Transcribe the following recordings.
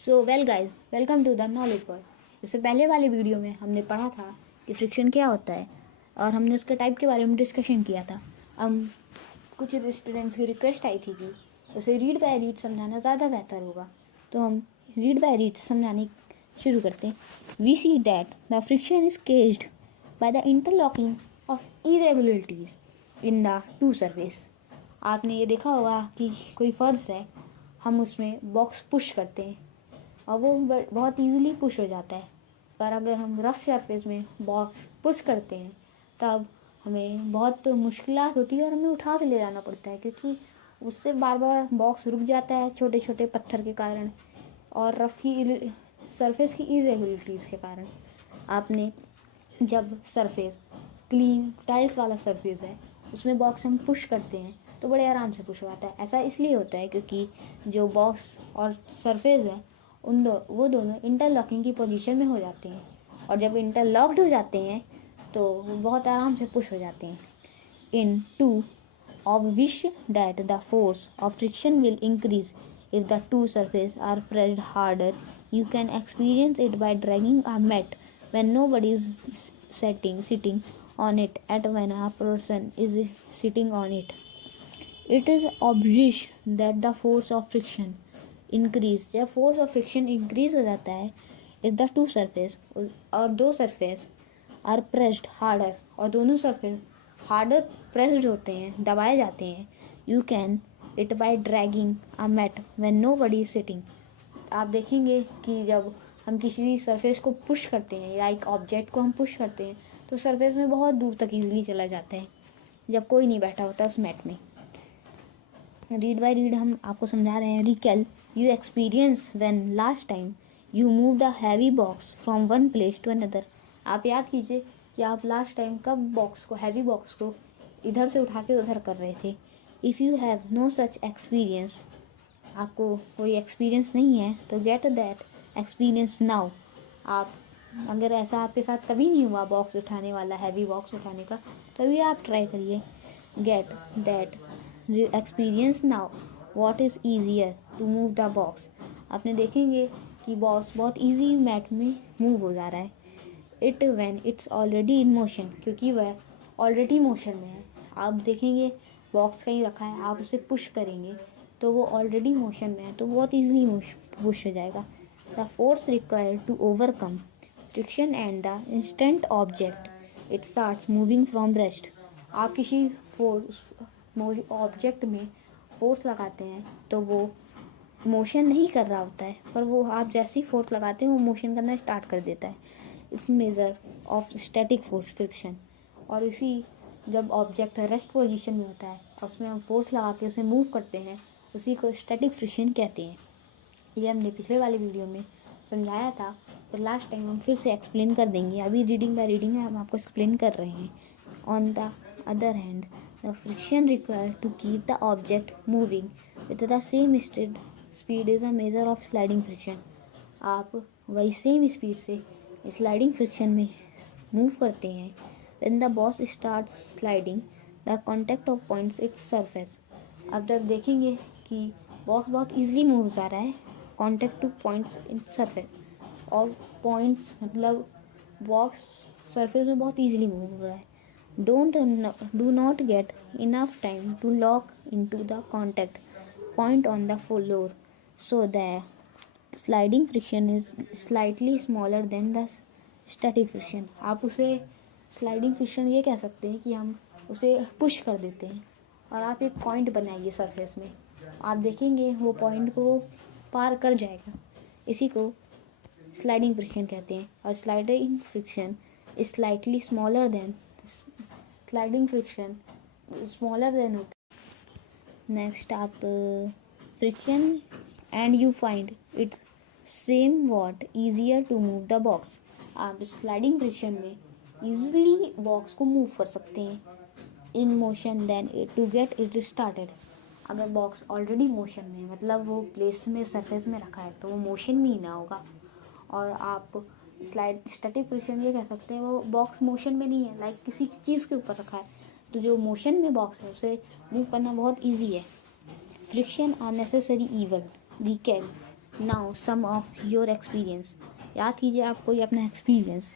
So well guys, welcome to the knowledge world. इससे पहले वाले वीडियो में हमने पढ़ा था कि फ्रिक्शन क्या होता है और हमने उसके टाइप के बारे में डिस्कशन किया था। हम कुछ स्टूडेंट्स की रिक्वेस्ट आई थी कि उसे रीड बाय रीड समझाना ज़्यादा बेहतर होगा, तो हम रीड बाय रीड समझाने शुरू करते हैं। We see that the friction is caused by the interlocking of irregularities in the two surface. आपने ये देखा होगा कि कोई फर्श है, हम उसमें बॉक्स पुश करते हैं और वो बहुत इजीली पुश हो जाता है। पर अगर हम रफ सरफेस में बॉक्स पुश करते हैं तब हमें बहुत मुश्किलात होती है और हमें उठा के ले जाना पड़ता है, क्योंकि उससे बार बार बॉक्स रुक जाता है छोटे छोटे पत्थर के कारण और रफ की सरफेस की इरेगुलरिटीज़ के कारण। आपने जब सरफेस क्लीन टाइल्स वाला सरफेस है उसमें बॉक्स हम पुश करते हैं तो बड़े आराम से पुश हो जाता है। ऐसा इसलिए होता है क्योंकि जो बॉक्स और सरफेस है वो दोनों इंटरलॉकिंग की पोजीशन में हो जाते हैं, और जब इंटरलॉक्ड हो जाते हैं तो वो बहुत आराम से पुश हो जाते हैं। इन to of which that the force of friction will increase if the two surfaces are pressed harder. You can experience it by dragging a mat when nobody is sitting on it and when a person is sitting on it. It is obvious that the force of friction increase, जब force of friction increase हो जाता है if the two surface और दो surface are pressed harder और दोनों surface harder pressed होते हैं, दबाए जाते हैं, you can it by dragging a mat when nobody is sitting. आप देखेंगे कि जब हम किसी सरफेस को पुश करते हैं या एक ऑब्जेक्ट को हम पुश करते हैं तो सरफेस में बहुत दूर तक इजीली चला जाता है जब कोई नहीं बैठा होता उस मैट में। रीड बाय रीड हम आपको समझा रहे हैं। Recall you experience when last time you moved a heavy box from one place to another. आप याद कीजिए कि आप लास्ट टाइम कब हैवी बॉक्स को इधर से उठा के उधर कर रहे थे। If you have no such experience, आपको कोई एक्सपीरियंस नहीं है तो गेट दैट एक्सपीरियंस नाउ। आप अगर ऐसा आपके साथ कभी नहीं हुआ बॉक्स उठाने वाला, हैवी बॉक्स उठाने का, तभी आप ट्राई करिए। Get that experience now what is easier to move the box. आपने देखेंगे कि बॉक्स बहुत ईजी मैट में मूव हो जा रहा है। It when it's already in motion, क्योंकि वह ऑलरेडी मोशन में है। आप देखेंगे बॉक्स कहीं रखा है, आप उसे पुश करेंगे तो वो ऑलरेडी मोशन में है तो बहुत ईजिली पुश हो जाएगा। The force required to overcome friction and the instant object it starts moving from rest. आप किसी ऑब्जेक्ट में फोर्स लगाते हैं तो वो मोशन नहीं कर रहा होता है, पर वो आप जैसे ही फोर्स लगाते हैं वो मोशन करना स्टार्ट कर देता है। It's measure of static force friction. और इसी जब ऑब्जेक्ट रेस्ट पोजीशन में होता है और उसमें हम फोर्स लगा के उसे मूव करते हैं, उसी को स्टैटिक फ्रिक्शन कहते हैं। ये हमने पिछले वाले वीडियो में समझाया था, तो लास्ट टाइम हम फिर से एक्सप्लेन कर देंगे। अभी रीडिंग बाय रीडिंग में हम आपको एक्सप्लेन कर रहे हैं। On the other hand the friction required to keep the object moving with the same speed is a measure of sliding friction. आप वही सेम स्पीड से स्लाइडिंग फ्रिक्शन में मूव करते हैं। When the boss starts sliding, the contact of points its surface. अब जब देखेंगे कि बॉक्स बहुत इजीली मूव जा रहा है, contact two points its surface, और पॉइंट्स मतलब बॉक्स सरफेस में बहुत इजीली मूव हो रहा है। Do not get enough time to lock into the contact point on the floor, so the sliding friction is slightly smaller than the static friction. आप उसे sliding friction ये कह सकते हैं कि हम उसे पुश कर देते हैं और आप एक पॉइंट बनाइए सरफेस में, आप देखेंगे वो पॉइंट को पार कर जाएगा। इसी को स्लाइडिंग फ्रिक्शन कहते हैं। और sliding friction is slightly smaller than होता है। नेक्स्ट आप friction and you find it's same what easier to move the box. आप स्लाइडिंग फ्रिक्शन में ईजिली बॉक्स को मूव कर सकते हैं in motion than to get it started. अगर बॉक्स ऑलरेडी मोशन में, मतलब वो प्लेस में सरफेस में रखा है, तो वो मोशन में ही ना होगा। और आप स्टैटिक फ्रिक्शन ये कह सकते हैं वो बॉक्स मोशन में नहीं है, लाइक किसी चीज़ के ऊपर रखा है, तो जो मोशन में बॉक्स है उसे मूव करना बहुत ईजी है। Friction are necessary even recall now some of your experience, याद कीजिए आप कोई अपना experience.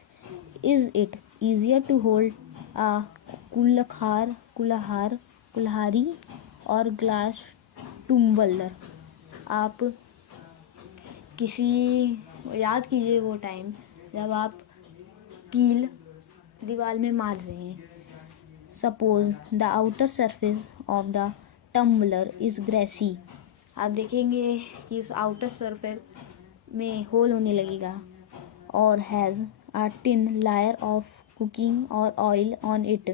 Is it easier to hold a kulhadi और ग्लास टम्बलर. आप किसी याद कीजिए वो टाइम जब आप कील दीवार में मार रहे हैं. Suppose the outer surface of the tumbler is greasy. आप देखेंगे कि उस आउटर सरफेस में होल होने लगेगा. और has a thin layer of cooking और ऑयल ऑन इट.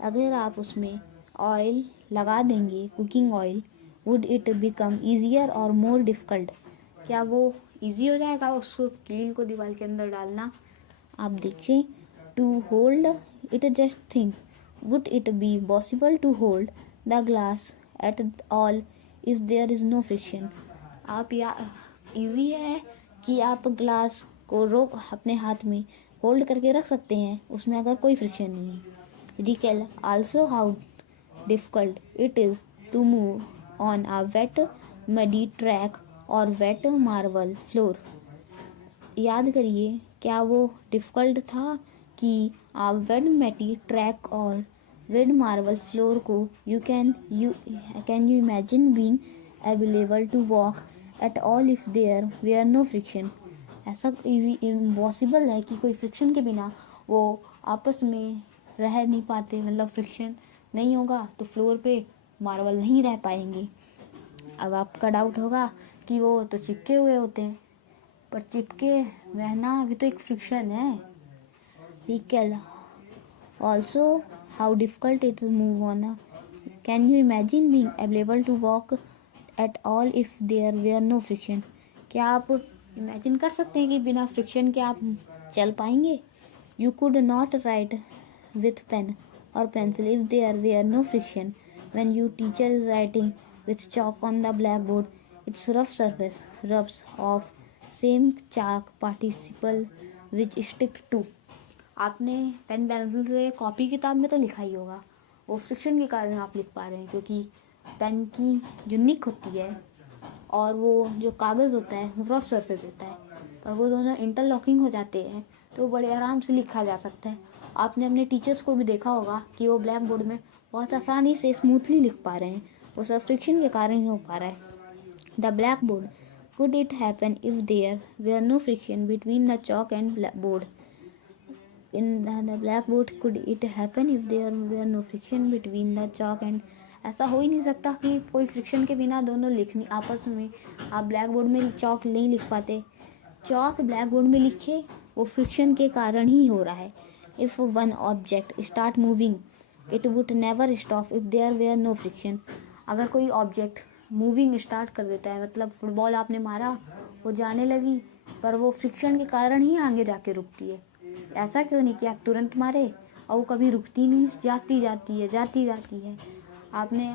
अगर आप उसमें ऑयल लगा देंगे, cooking oil, would it become easier or more difficult. क्या वो ईजी हो जाएगा उसको कील को दीवार के अंदर डालना? आप देखिए. To hold it, just think, would it be possible to hold the glass at all if there is no friction. आप या ईजी है कि आप ग्लास को रोक अपने हाथ में होल्ड करके रख सकते हैं उसमें अगर कोई फ्रिक्शन नहीं है. Recall also how difficult it is to move on a wet muddy track और वेट मार्बल फ्लोर. याद करिए क्या वो डिफ़िकल्ट था कि आप वेट मैटी ट्रैक और वेट मार्बल फ्लोर को can you imagine being available to walk at all if there were no friction. ऐसा इम्पॉसिबल है कि कोई फ्रिक्शन के बिना वो आपस में रह नहीं पाते. मतलब फ्रिक्शन नहीं होगा तो फ्लोर पे मार्बल नहीं रह पाएंगे. अब आपका डाउट होगा कि वो तो चिपके हुए होते हैं, पर चिपके रहना भी तो एक फ्रिक्शन है. Recall also how difficult it to move on. Can you imagine being available to walk at all if there were no friction. क्या आप इमेजिन कर सकते हैं कि बिना फ्रिक्शन के आप चल पाएंगे? You could not right with pen or pencil if there were no friction. When your teacher is writing with chalk on the blackboard, its rough surface rubs off same chalk participle which stick to. आपने pen pencil से copy किताब में तो लिखा ही होगा, वो friction के कारण आप लिख पा रहे हैं क्योंकि पेन की जो निक होती है और वो जो कागज़ होता है वो रफ सरफेस होता है, पर वो दोनों इंटरलॉकिंग हो जाते हैं तो बड़े आराम से लिखा जा सकता है. आपने अपने टीचर्स को भी देखा होगा कि वो ब्लैक बोर्ड में बहुत आसानी से स्मूथली लिख पा रहे हैं, वो सब फ्रिक्शन के कारण ही हो पा रहा है. The black board, could it happen if there were no friction between the chalk and board. In the black board could it happen if there were no friction between the chalk and. ऐसा हो ही नहीं सकता कि कोई friction के बिना दोनों लिखनी आपस में. आप ब्लैक बोर्ड में चॉक नहीं लिख पाते, चॉक ब्लैक बोर्ड में लिखे, वो फ्रिक्शन के कारण ही हो रहा है. If one object start moving it would never stop if there were no friction. अगर कोई ऑब्जेक्ट मूविंग स्टार्ट कर देता है, मतलब फुटबॉल आपने मारा, वो जाने लगी, पर वो फ्रिक्शन के कारण ही आगे जाके रुकती है. ऐसा क्यों नहीं कि आप तुरंत मारे और वो कभी रुकती नहीं, जाती जाती है. आपने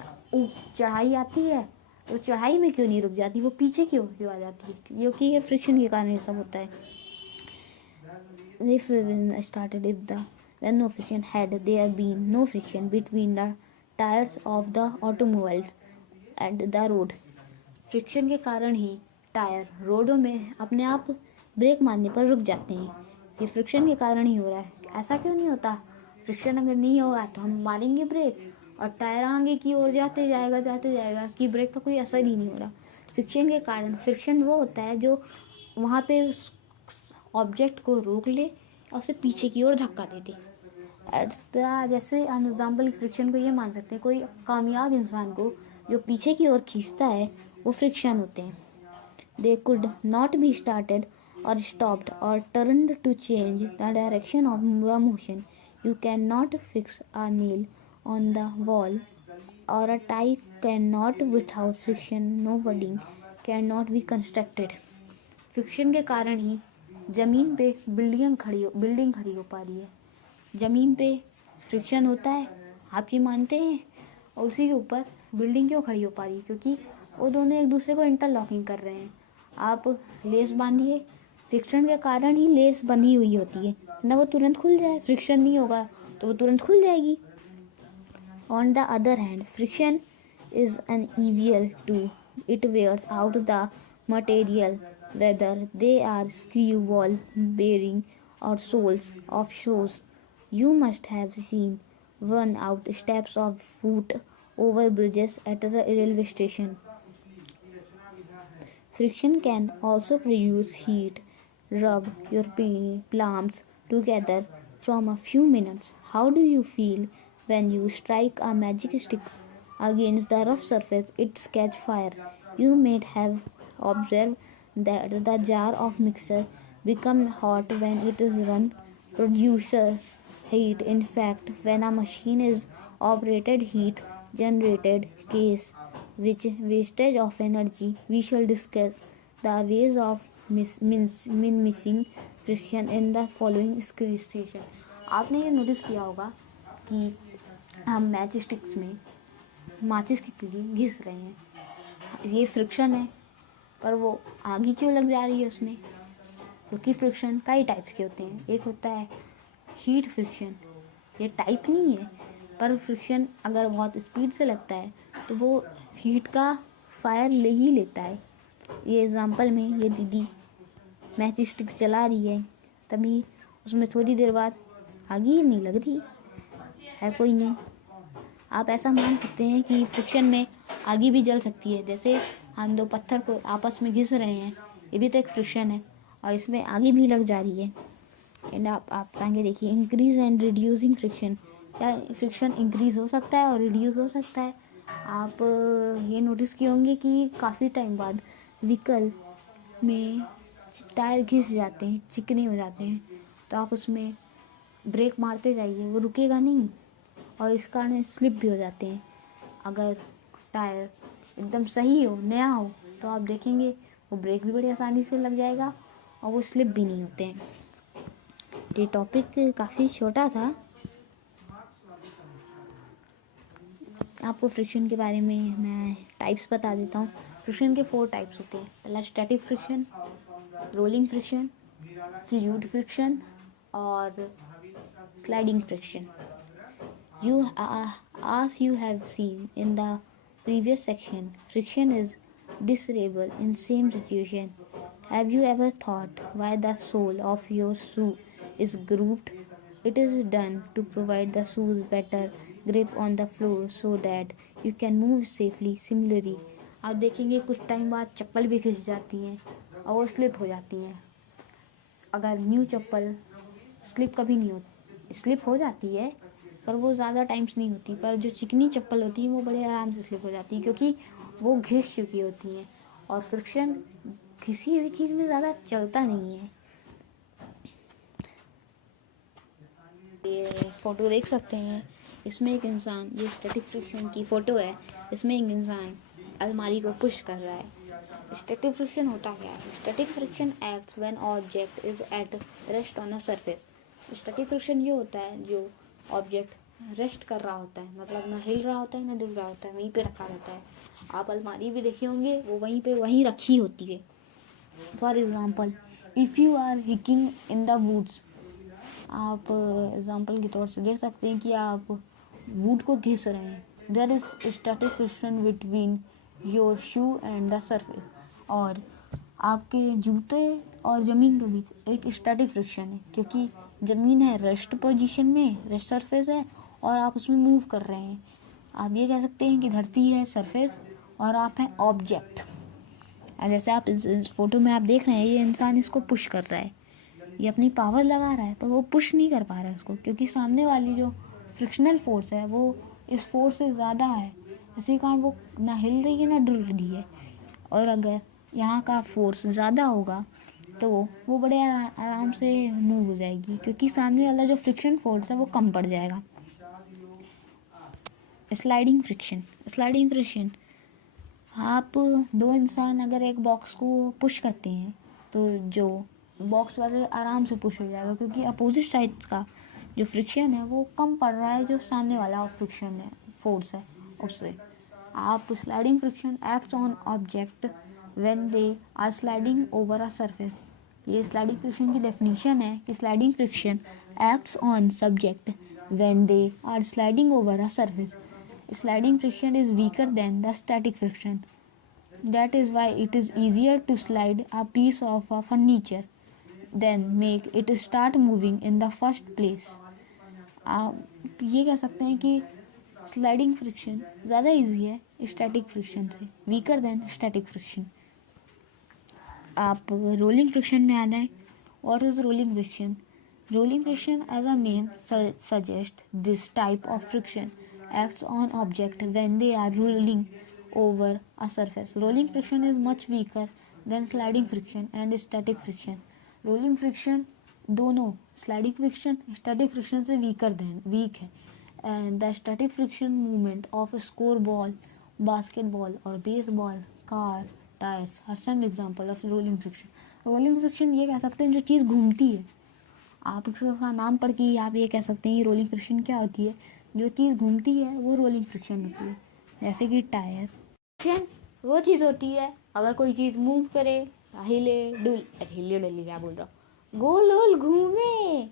चढ़ाई आती है तो चढ़ाई में क्यों नहीं रुक जाती, वो पीछे क्यों आ जाती है, क्योंकि ये फ्रिक्शन के कारण ये सब होता है. If started if the when no friction had there been no friction between the tires of the automobiles and the road. Friction के कारण ही टायर रोडों में अपने आप ब्रेक मारने पर रुक जाते हैं. ये फ्रिक्शन के कारण ही हो रहा है. ऐसा क्यों नहीं होता? फ्रिक्शन अगर नहीं होगा तो हम मारेंगे ब्रेक और टायर आगे की ओर जाते जाएगा कि ब्रेक का कोई असर ही नहीं हो रहा. फ्रिक्शन के कारण, फ्रिक्शन वो होता है जो वहाँ पे ऑब्जेक्ट को रोक ले और उसे पीछे की ओर धक्का दे दे. जैसे हम एग्जाम्पल फ्रिक्शन को ये मान सकते हैं, कोई कामयाब इंसान को जो पीछे की ओर खींचता है वो फ्रिक्शन होते हैं. They could not be started और स्टॉप्ड और turned to change the direction of the motion. You can not fix a nail on the wall और a tie can not without friction no building can not be constructed. Friction के कारण ही ज़मीन पे building खड़ी हो पा रही है. ज़मीन पे फ्रिक्शन होता है, आप ये मानते हैं, और उसी के ऊपर बिल्डिंग क्यों खड़ी हो पा रही है? क्योंकि वो दोनों एक दूसरे को इंटरलॉकिंग कर रहे हैं. आप लेस बांधिए, फ्रिक्शन के कारण ही लेस बंधी हुई होती है ना, वो तुरंत खुल जाए. फ्रिक्शन नहीं होगा तो वो तुरंत खुल जाएगी. On the other hand friction is an evil too. It wears out the material, whether they are screw ball bearing or soles of shoes. You must have seen worn out steps of foot over bridges at a railway station. Friction can also produce heat. Rub your palms together from a few minutes. How do you feel when you strike a magic stick against the rough surface? It catches fire. You may have observed that the jar of mixer becomes hot when it is run, produces heat. In fact, when a machine is operated, heat generated case which wastage of energy. We shall discuss the ways of minimizing friction in the following station. आपने ये notice किया होगा कि हम match sticks में माचिस की तीली घिस रहे हैं, ये फ्रिक्शन है, पर वो आगे क्यों लग जा रही है उसमें? क्योंकि फ्रिक्शन कई टाइप्स के होते हैं. एक होता है हीट फ्रिक्शन, ये टाइप नहीं है, पर फ्रिक्शन अगर बहुत स्पीड से लगता है तो वो हीट का फायर ले ही लेता है. ये एग्जांपल में ये दीदी मैच स्टिक चला रही है, तभी उसमें थोड़ी देर बाद आग ही नहीं लग रही है, कोई नहीं. आप ऐसा मान सकते हैं कि फ्रिक्शन में आग भी जल सकती है. जैसे हम दो पत्थर को आपस में घिस रहे हैं, ये भी तो एक फ्रिक्शन है और इसमें आग भी लग जा रही है. एंड आप आगे देखिए, इंक्रीज एंड रिड्यूसिंग फ्रिक्शन. क्या फ्रिक्शन इंक्रीज हो सकता है और रिड्यूस हो सकता है? आप ये नोटिस किए होंगे कि काफ़ी टाइम बाद व्हीकल में टायर घिस जाते हैं, चिकने हो जाते हैं, तो आप उसमें ब्रेक मारते जाइए, वो रुकेगा नहीं और इस कारण स्लिप भी हो जाते हैं. अगर टायर एकदम सही हो, नया हो, तो आप देखेंगे वो ब्रेक भी बड़ी आसानी से लग जाएगा और वो स्लिप भी नहीं होते हैं. ये टॉपिक काफ़ी छोटा था. आपको फ्रिक्शन के बारे में मैं टाइप्स बता देता हूँ. फ्रिक्शन के 4 टाइप्स होते हैं. पहला static friction, rolling friction, fluid friction और sliding friction. As you have seen in the previous section, friction is desirable in same situation. Have you ever thought why the sole of your shoe is grooved? It is done to provide the shoes better grip on the floor so that you can move safely. Similarly, आप देखेंगे कुछ time बाद चप्पल भी घिस जाती हैं और वो स्लिप हो जाती हैं. अगर न्यू चप्पल स्लिप कभी नहीं होती, स्लिप हो जाती है पर वो ज़्यादा टाइम्स नहीं होती. पर जो चिकनी चप्पल होती है वो बड़े आराम से स्लिप हो जाती है क्योंकि वो घिस चुकी होती हैं. और फ्रिक्शन किसी भी चीज़ में ज़्यादा चलता नहीं है. ये फ़ोटो देख सकते हैं, इसमें एक इंसान, ये स्टैटिक फ्रिक्शन की फ़ोटो है, इसमें एक इंसान अलमारी को पुश कर रहा है. स्टैटिक फ्रिक्शन होता क्या है? Static friction acts when object is at rest on a surface. Static friction ये होता है जो ऑब्जेक्ट रेस्ट कर रहा होता है, मतलब ना हिल रहा होता है ना डुल रहा होता है, वहीं पे रखा रहता है. आप अलमारी भी देखे होंगे, वो वहीं पे वहीं रखी होती है. For example, if you are hiking in the woods, आप एग्जांपल के तौर से देख सकते हैं कि आप वुड को घिस रहे हैं. There is static friction between your shoe and the surface. और आपके जूते और ज़मीन के बीच एक स्टैटिक फ्रिक्शन है क्योंकि ज़मीन है रेस्ट पोजीशन में, रेस्ट सरफेस है और आप उसमें मूव कर रहे हैं. आप ये कह सकते हैं कि धरती है सरफेस और आप हैं ऑब्जेक्ट. जैसे आप इस फोटो में आप देख रहे हैं, ये इंसान इसको पुश कर रहा है, ये अपनी पावर लगा रहा है पर वो पुश नहीं कर पा रहा है उसको क्योंकि सामने वाली जो फ्रिक्शनल फोर्स है वो इस फोर्स से ज़्यादा है. इसी कारण वो ना हिल रही है ना डुल रही है. और अगर यहाँ का फोर्स ज़्यादा होगा तो वो बड़े आराम से मूव हो जाएगी क्योंकि सामने वाला जो फ्रिक्शन फोर्स है वो कम पड़ जाएगा. स्लाइडिंग फ्रिक्शन, आप दो इंसान अगर एक बॉक्स को पुश करते हैं तो जो बॉक्स वाले आराम से पुश हो जाएगा क्योंकि अपोजिट साइड का जो फ्रिक्शन है वो कम पड़ रहा है जो सामने वाला फ्रिक्शन है, फोर्स है, उससे. आप sliding friction acts on object when they are sliding over a surface. ये स्लाइडिंग फ्रिक्शन की डेफिनेशन है कि sliding friction acts on subject when they are sliding over a surface. Sliding friction is weaker than the static friction. That is why it is easier to slide a piece of a furniture than make it start moving in the first place. आप ये कह सकते हैं कि sliding friction ज़्यादा easy है static friction से, weaker than static friction. आप रोलिंग फ्रिक्शन में आ जाएं. What is rolling friction? Rolling friction as a name suggest this type of friction acts on object when they are rolling over a surface. Rolling friction is much weaker than sliding friction and static friction. Rolling friction दोनों sliding friction static friction से weak है. And the static friction movement of a score ball, basketball or baseball, car, tires are some example of rolling friction. Rolling friction ये कह सकते हैं जो चीज़ घूमती है. आप उसका नाम पढ़ के आप ये कह सकते हैं कि रोलिंग फ्रिक्शन क्या होती है. जो चीज़ घूमती है वो रोलिंग फ्रिक्शन होती है. जैसे कि टायर. फ्रिक्शन वो चीज़ होती है अगर कोई चीज़ मूव करे, हिले डुल क्या बोल रहा हूँ, गोल गोल घूमे,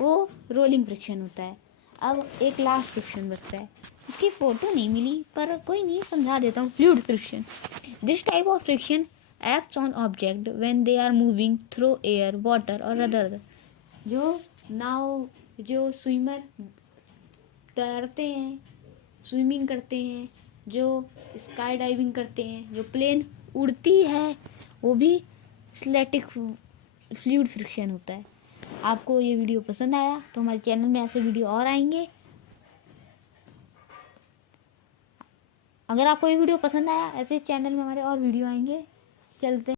वो रोलिंग फ्रिक्शन होता है. अब एक लास्ट फ्रिक्शन बचता है, इसकी फ़ोटो नहीं मिली पर कोई नहीं, समझा देता हूँ. Fluid friction. This type of friction acts on object when they are moving through air, water और अदर. जो स्विमर तैरते हैं, स्विमिंग करते हैं, जो स्काई डाइविंग करते हैं, जो प्लेन उड़ती है, वो भी स्टैटिक फ्लूइड फ्रिक्शन होता है. आपको ये वीडियो पसंद आया तो हमारे चैनल में ऐसे वीडियो और आएंगे. अगर आपको ये वीडियो पसंद आया, ऐसे चैनल में हमारे और वीडियो आएंगे. चलते